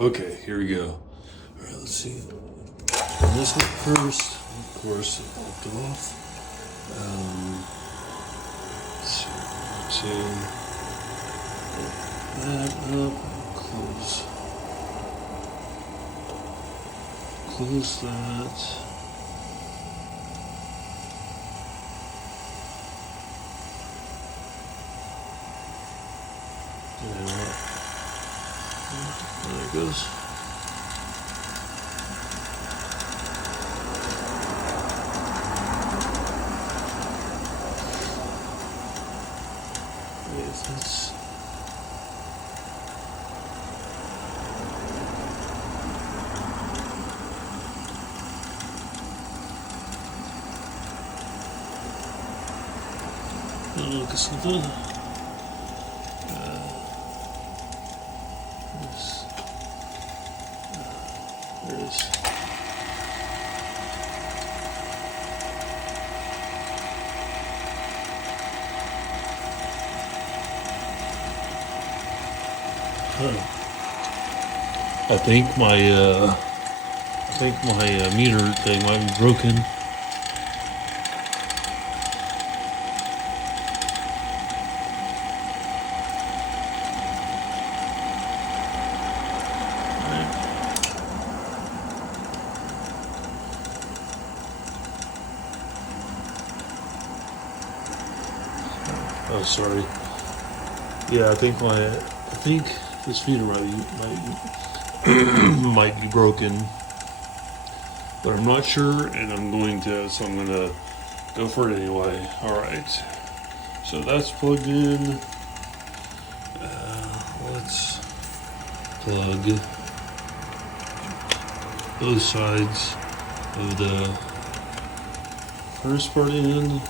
Okay, here we go. All right, let's see. Turn this up first. Of course, it popped off. Let's see. That up. Close that. And there it goes. If that's look at something. There it is. I think my meter thing might be broken. Oh, sorry. Yeah, I think this meter might be broken, but I'm not sure, and I'm going to go for it anyway. All right. So that's plugged in. Let's plug both sides of the first part in.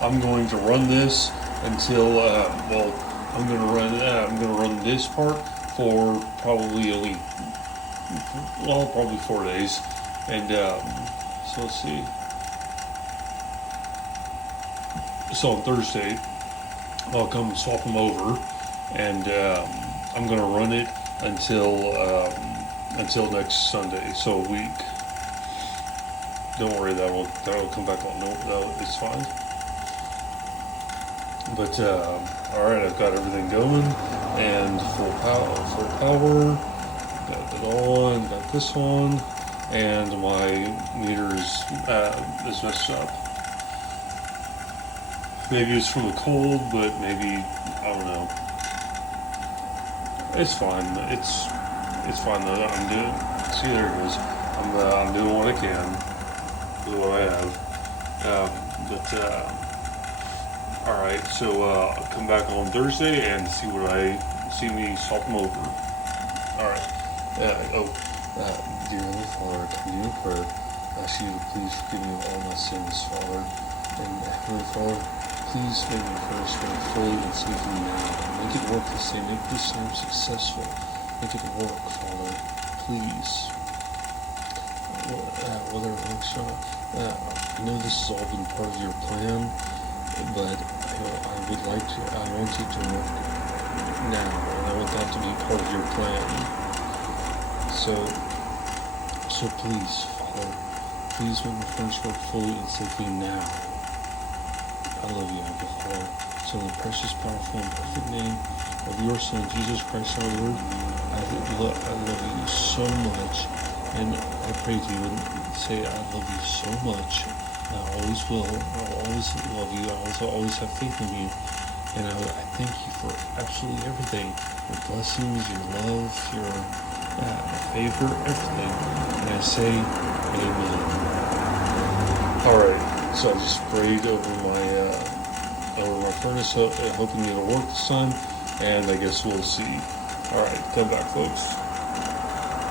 I'm going to run this until I'm going to run this part for probably probably 4 days, and so let's see. So on Thursday, I'll come and swap them over, and I'm going to run it until next Sunday, so a week. Don't worry, that'll come back on. No, it's fine. But alright, I've got everything going, and full power, got it on, got this on, and my meter is messed up. Maybe it's from the cold, but maybe, I don't know. It's fine. It's fine though. I'm doing. See, there it is. I'm doing what I can with what I have. All right. So I'll come back on Thursday and see me swap them over. All right. Dear Heavenly Father, I come to you in prayer. I ask you to please forgive me of all my sins, Father. And Heavenly Father, please make me first work fully and safely now. Make it work the same. Make this time successful. Make it work, Father. Please. Whether it works or not. I know this has all been part of your plan, but I want it to work now, and I want that to be part of your plan. So please, Father, please make my furnace work fully and safely now. I love you, Abba, Father. So in the precious, powerful, and perfect name of your Son, Jesus Christ our Lord, I love you so much, and I pray to you and say I love you so much. I always will. I'll always love you. I'll always have faith in you. And I thank you for absolutely everything. Your blessings, your love, your favor, everything. And I say, amen. Alright, so I just sprayed over my furnace, hoping it'll work this time. And I guess we'll see. Alright, come back, folks.